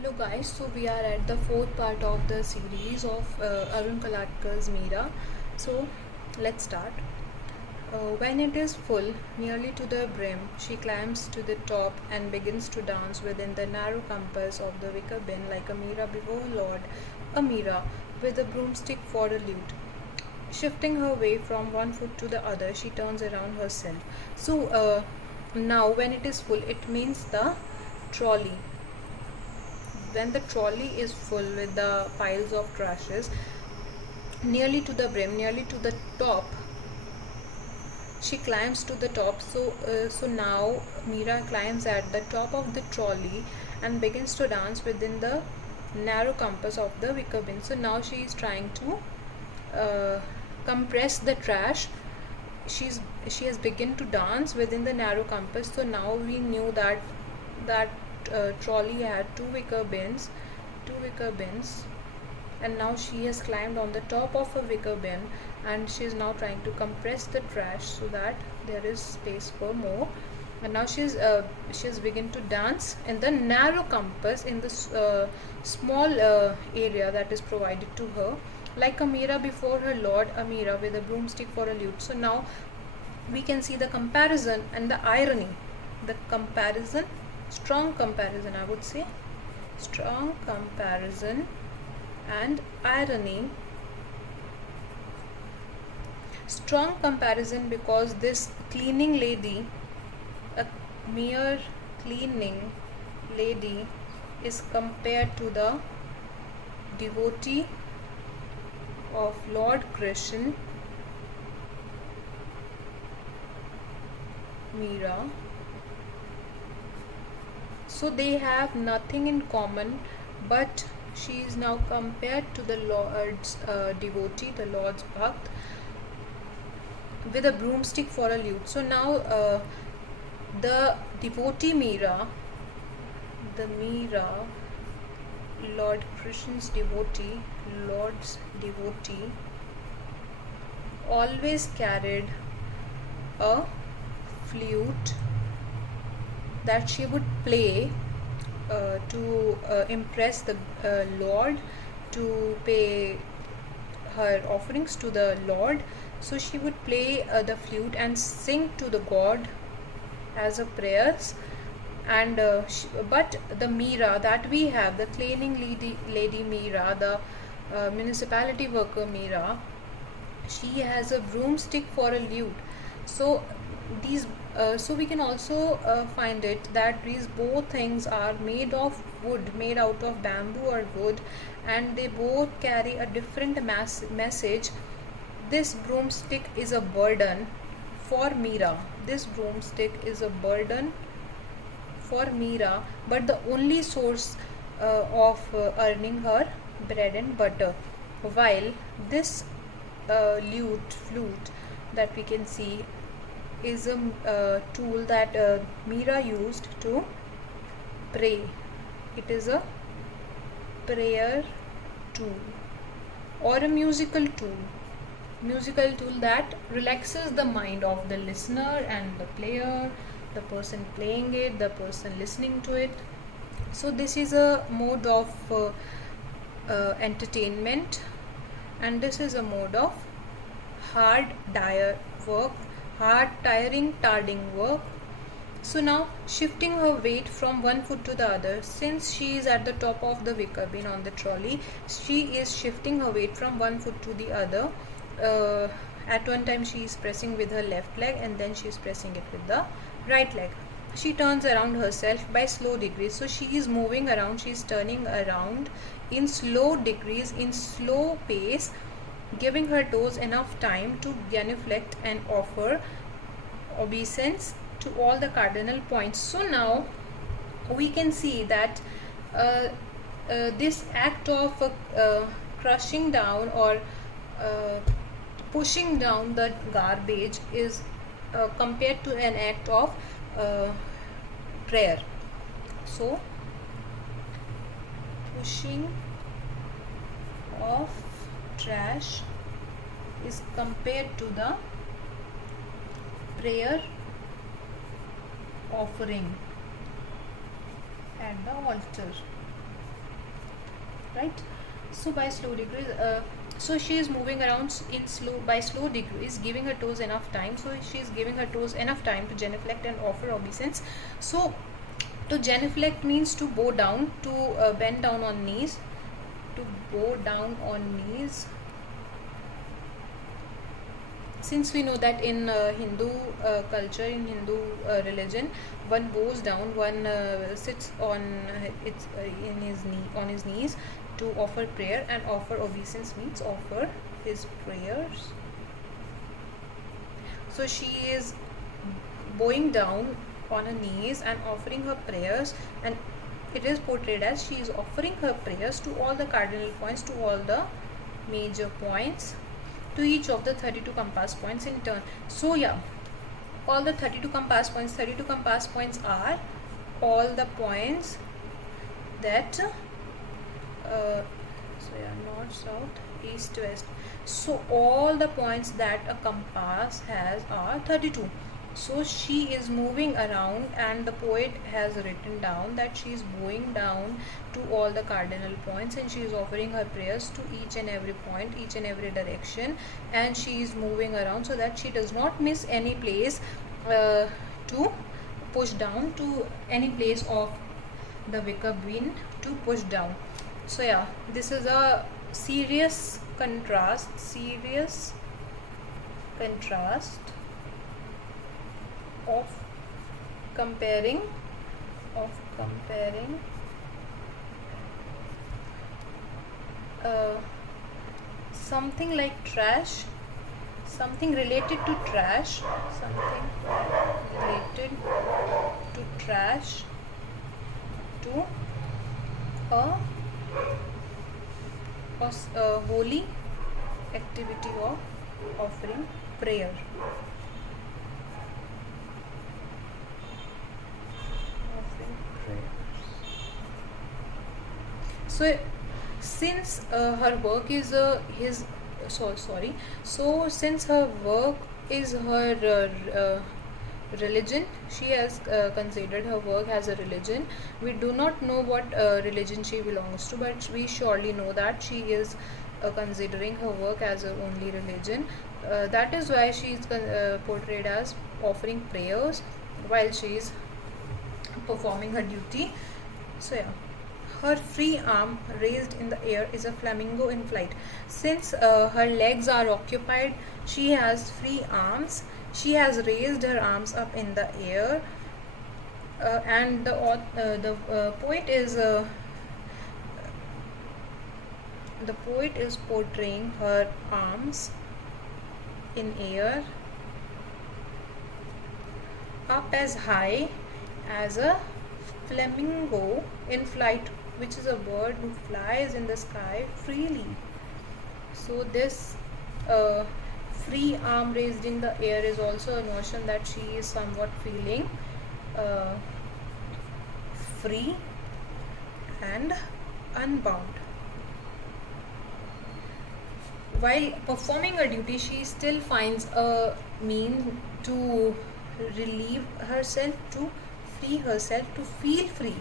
Hello guys, so we are at the fourth part of the series of Arun Kolatkar's Meera. So let's start. When it is full, nearly to the brim, she climbs to the top and begins to dance within the narrow compass of the wicker bin like a Meera before her lord, a Meera with a broomstick for a lute. Shifting her weight from one foot to the other, she turns around herself. So now, when it is full, it means the trolley. When the trolley is full with the piles of trashes, nearly to the brim, nearly to the top, she climbs to the top. So now Meera climbs at the top of the trolley and begins to dance within the narrow compass of the wicker bin. So now she is trying to compress the trash. She has begun to dance within the narrow compass. So now we knew that trolley had two wicker bins, and now she has climbed on the top of a wicker bin, and she is now trying to compress the trash so that there is space for more. And now she has begun to dance in the narrow compass in this small area that is provided to her, like a Meera before her lord, a Meera with a broomstick for a lute. So now we can see the comparison and the irony. The comparison, strong comparison, I would say, strong comparison and irony. Strong comparison because this cleaning lady, a mere cleaning lady, is compared to the devotee of Lord Krishna, Meera. So they have nothing in common, but she is now compared to the Lord's devotee, the Lord's Bhakt, with a broomstick for a lute. So now the devotee Meera, Lord Krishna's devotee, Lord's devotee, always carried a flute that she would play to impress the Lord, to pay her offerings to the Lord. So she would play the flute and sing to the God as a prayers. And but the Meera that we have, the cleaning lady Meera, the municipality worker Meera, she has a broomstick for a lute. So these so we can also find it that these both things are made of wood, made out of bamboo or wood, and they both carry a different message. This broomstick is a burden for Meera. This broomstick is a burden for Meera, but the only source of earning her bread and butter. While this flute that we can see is a tool that Meera used to pray. It is a prayer tool or a musical tool that relaxes the mind of the listener and the player, the person playing it, the person listening to it. So this is a mode of entertainment, and this is a mode of tiring work. So now shifting her weight from one foot to the other, since she is at the top of the wicker bin on the trolley, she is shifting her weight from one foot to the other. At one time she is pressing with her left leg, and then she is pressing it with the right leg. She turns around herself by slow degrees. So she is moving around, she is turning around in slow degrees, in slow pace, giving her toes enough time to genuflect and offer obeisance to all the cardinal points. So now we can see that this act of crushing down or pushing down the garbage is compared to an act of prayer. So pushing of trash is compared to the prayer offering at the altar. right? So by slow degrees, so she is moving around in slow degrees, giving her toes enough time. So she is giving her toes enough time to genuflect and offer obeisance. So to genuflect means to bow down, to bend down on knees, to bow down on knees. Since we know that in Hindu culture, in Hindu religion, one bows down, one sits on on his knees to offer prayer, and offer obeisance means offer his prayers. So she is bowing down on her knees and offering her prayers, and it is portrayed as she is offering her prayers to all the cardinal points, to all the major points, to each of the 32 compass points in turn. So yeah, all the 32 compass points are all the points that so yeah, north, south, east, west. So all the points that a compass has are 32. So she is moving around, and the poet has written down that she is bowing down to all the cardinal points, and she is offering her prayers to each and every point, each and every direction, and she is moving around so that she does not miss any place to push down, to any place of the wicker beam to push down. So yeah, this is a serious contrast of comparing something like trash, something related to trash, to a holy activity of offering prayer. So since her work is since her work is her religion, she has considered her work as a religion. We do not know what religion she belongs to, but we surely know that she is considering her work as her only religion. That is why she is portrayed as offering prayers while she is performing her duty. So yeah, her free arm raised in the air is a flamingo in flight. Since her legs are occupied, she has free arms. She has raised her arms up in the air, and the poet is portraying her arms in air up as high as a flamingo in flight, which is a bird who flies in the sky freely. So this free arm raised in the air is also a notion that she is somewhat feeling free and unbound. While performing her duty, she still finds a mean to relieve herself, to free herself, to feel free.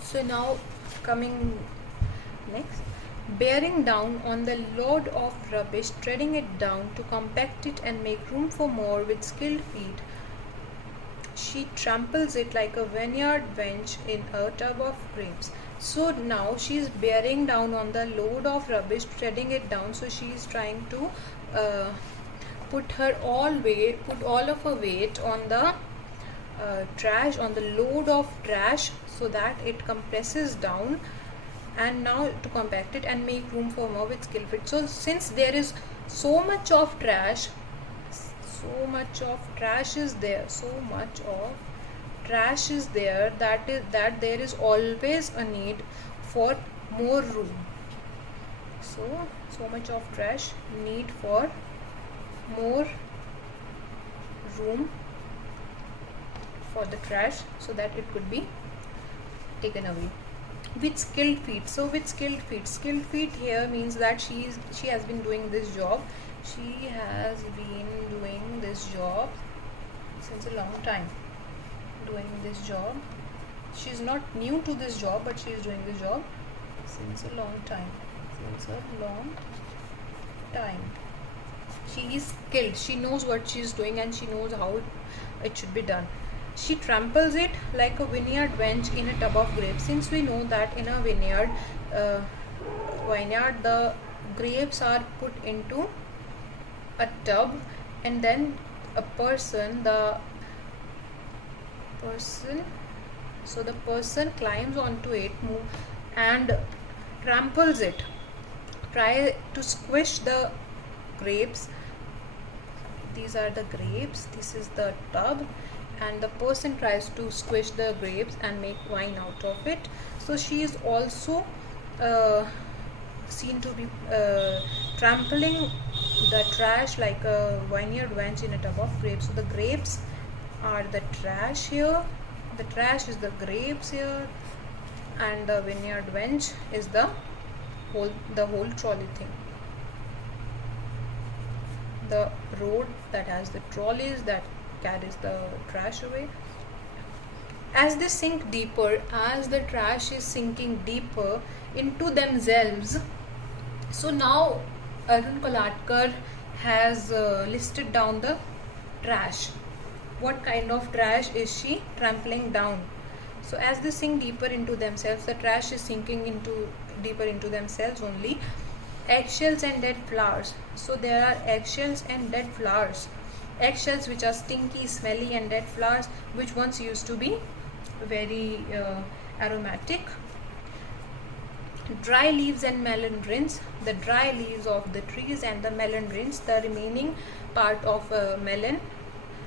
So now coming next, bearing down on the load of rubbish, treading it down to compact it and make room for more with skilled feet, she tramples it like a vineyard bench in a tub of grapes. So now she is bearing down on the load of rubbish, treading it down. So she is trying to put all of her weight on the trash, on the load of trash, so that it compresses down, and now to compact it and make room for more with skill fit. So since there is so much of trash is there, that there is always a need for more room. So much of trash, need for more room for the trash so that it could be taken away with skilled feet. So with skilled feet here means that she has been doing this job. since a long time doing this job. She's not new to this job, but she is doing this job since a long time. Since a long time. She is skilled. She knows what she is doing and she knows how it should be done. She tramples it like a vineyard wench in a tub of grapes. Since we know that in a vineyard, the grapes are put into a tub, and then a person, the person climbs onto it, and tramples it, try to squish the grapes. These are the grapes, this is the tub, and the person tries to squish the grapes and make wine out of it. So she is also seen to be trampling the trash like a vineyard wench in a tub of grapes. So the grapes are the trash here, the trash is the grapes here, and the vineyard wench is the whole trolley thing. The road that has the trolleys that carries the trash away. As they sink deeper, as the trash is sinking deeper into themselves, so now Arun Kolatkar has listed down the trash. What kind of trash is she trampling down? So as they sink deeper into themselves, the trash is sinking deeper into themselves only. Eggshells and dead flowers. So there are eggshells and dead flowers. Eggshells which are stinky, smelly, and dead flowers which once used to be very aromatic. Dry leaves and melon rinds. The dry leaves of the trees and the melon rinds, the remaining part of a melon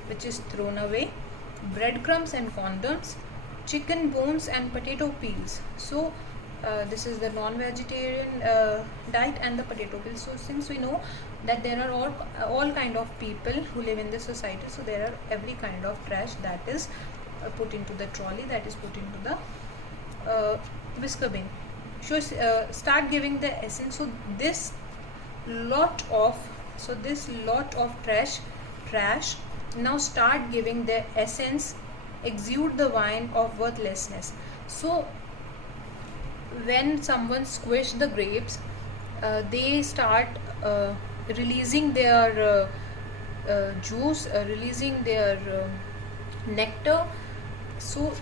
which is thrown away. Breadcrumbs and condoms. Chicken bones and potato peels. So this is the non-vegetarian diet and the potato peels. So since we know that there are all kind of people who live in this society, so there are every kind of trash that is put into the trolley, that is put into the whisker bin. So start giving the essence. So this lot of trash now start giving the essence, exude the wine of worthlessness. So when someone squish the grapes, they start releasing their juice, releasing their nectar. So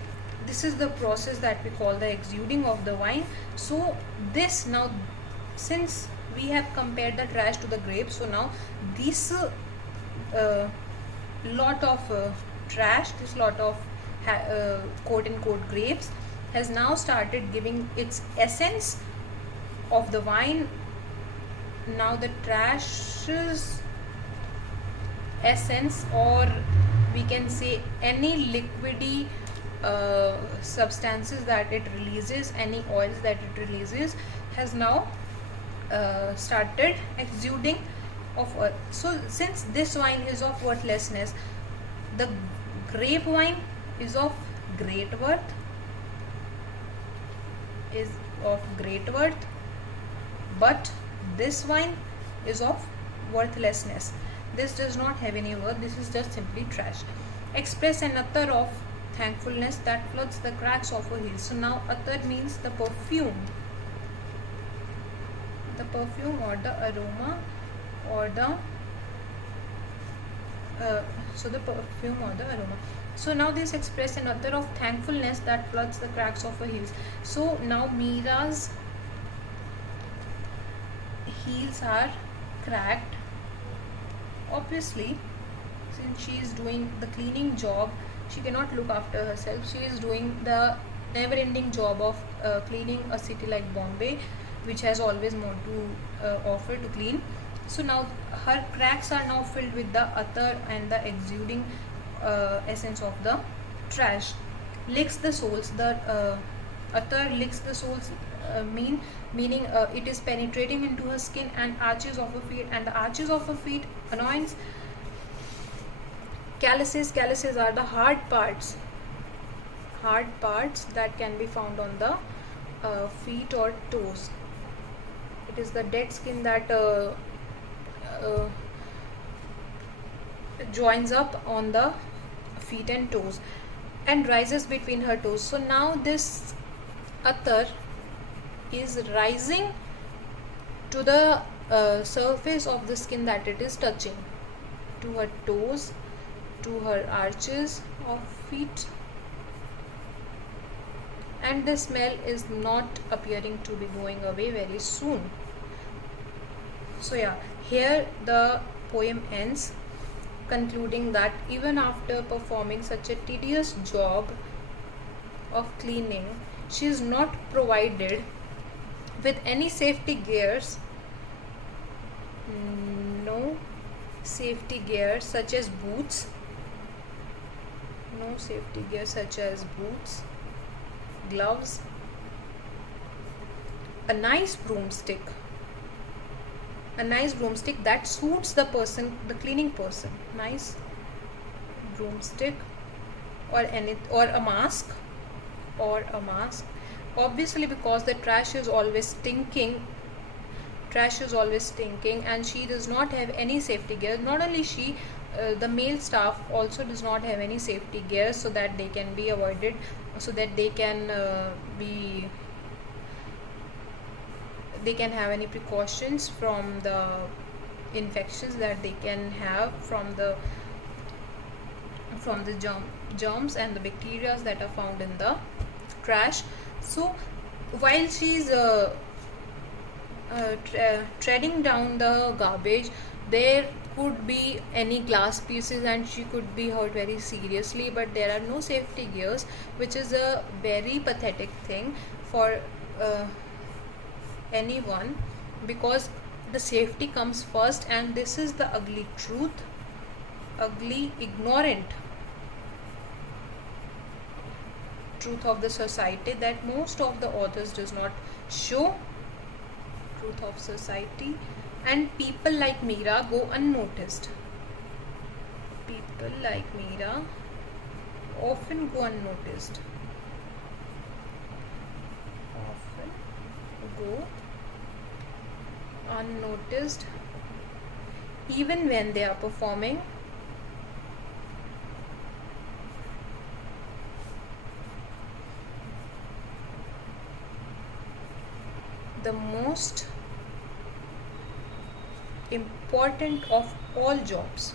this is the process that we call the exuding of the wine. So this now, since we have compared the trash to the grapes, so now this lot of trash, this lot of quote unquote grapes has now started giving its essence of the wine. Now the trash's essence, or we can say any liquidy substances that it releases, any oils that it releases, has now started exuding of earth. So since this wine is of worthlessness, the grape wine is of great worth, but this wine is of worthlessness. This does not have any worth, this is just simply trash. Express an attar of thankfulness that floods the cracks of her heels. So now attar means the perfume or the aroma or the the perfume or the aroma. So now this express an attar of thankfulness that floods the cracks of her heels. So now Meera's heels are cracked. Obviously, since she is doing the cleaning job, she cannot look after herself. She is doing the never-ending job of cleaning a city like Bombay, which has always more to offer to clean. So now her cracks are now filled with the attar and the exuding essence of the trash. Licks the soles. The attar licks the soles, meaning it is penetrating into her skin and arches of her feet, and the arches of her feet annoyance. Calluses are the hard parts that can be found on the feet or toes. It is the dead skin that joins up on the feet and toes and rises between her toes. So now this attar is rising to the surface of the skin that it is touching, to her toes, to her arches of feet, and the smell is not appearing to be going away very soon. So yeah, here the poem ends, concluding that even after performing such a tedious job of cleaning, she is not provided with any safety gears, no safety gears such as boots, gloves, a nice broomstick that suits the cleaning person, nice broomstick, or a mask, obviously, because the trash is always stinking, and she does not have any safety gear. Not only she, the male staff also does not have any safety gear, so that they can be avoided, so that they can have any precautions from the infections that they can have from the germs and the bacteria that are found in the trash. So while she's treading down the garbage, there could be any glass pieces and she could be hurt very seriously, but there are no safety gears, which is a very pathetic thing for anyone, because the safety comes first, and this is the ignorant truth of the society that most of the authors does not show. Truth of society, and people like Meera go unnoticed. People like Meera often go unnoticed. Even when they are performing the most important of all jobs.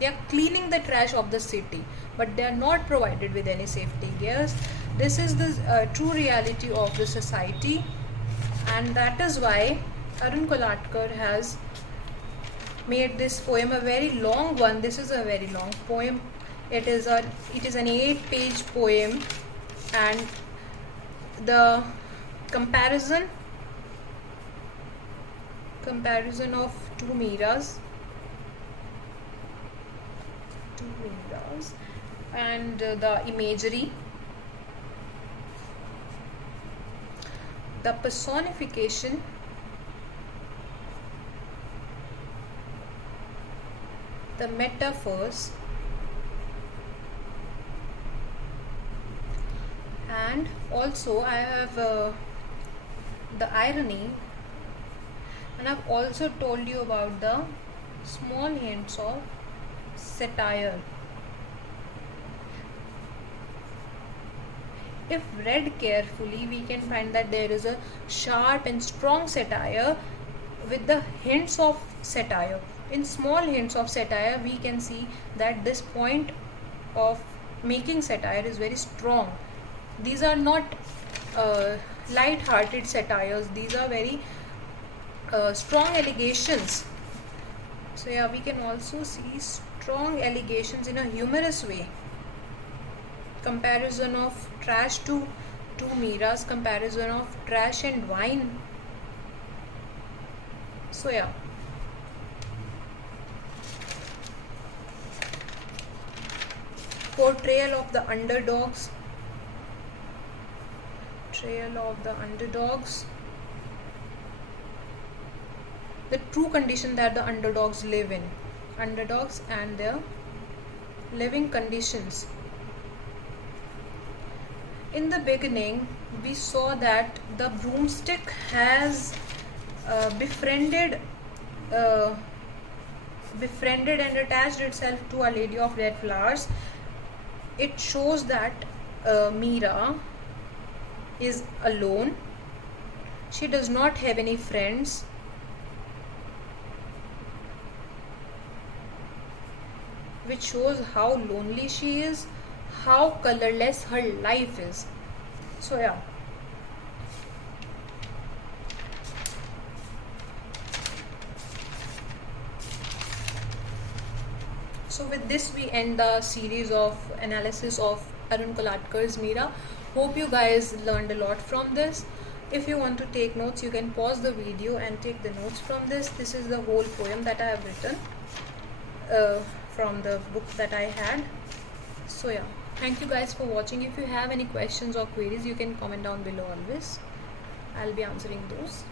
They are cleaning the trash of the city, but they are not provided with any safety gears. This is the true reality of the society, and that is why Arun Kolatkar has made this poem a very long one. This is a very long poem. It is an 8-page poem, and the comparison of two Meeras, and the imagery, the personification, the metaphors, and also I have the irony, and I've also told you about the small hints of satire. If read carefully, we can find that there is a sharp and strong satire with the hints of satire. In small hints of satire, we can see that this point of making satire is very strong. These are not light-hearted satires. These are very strong allegations. So yeah, we can also see strong allegations in a humorous way. Comparison of trash to Meera's comparison of trash and wine. So yeah, portrayal of the underdogs. The true condition that the underdogs live in. Underdogs and their living conditions. In the beginning, we saw that the broomstick has befriended befriended and attached itself to Our Lady of Red Flowers, it shows that Meera is alone. She does not have any friends. Which shows how lonely she is, how colorless her life is. So yeah. So with this we end the series of analysis of Arun Kolatkar's Meera. Hope you guys learned a lot from this. If you want to take notes, you can pause the video and take the notes from this. This is the whole poem that I have written from the book that I had. So yeah, thank you guys for watching. If you have any questions or queries, you can comment down below always. I'll be answering those.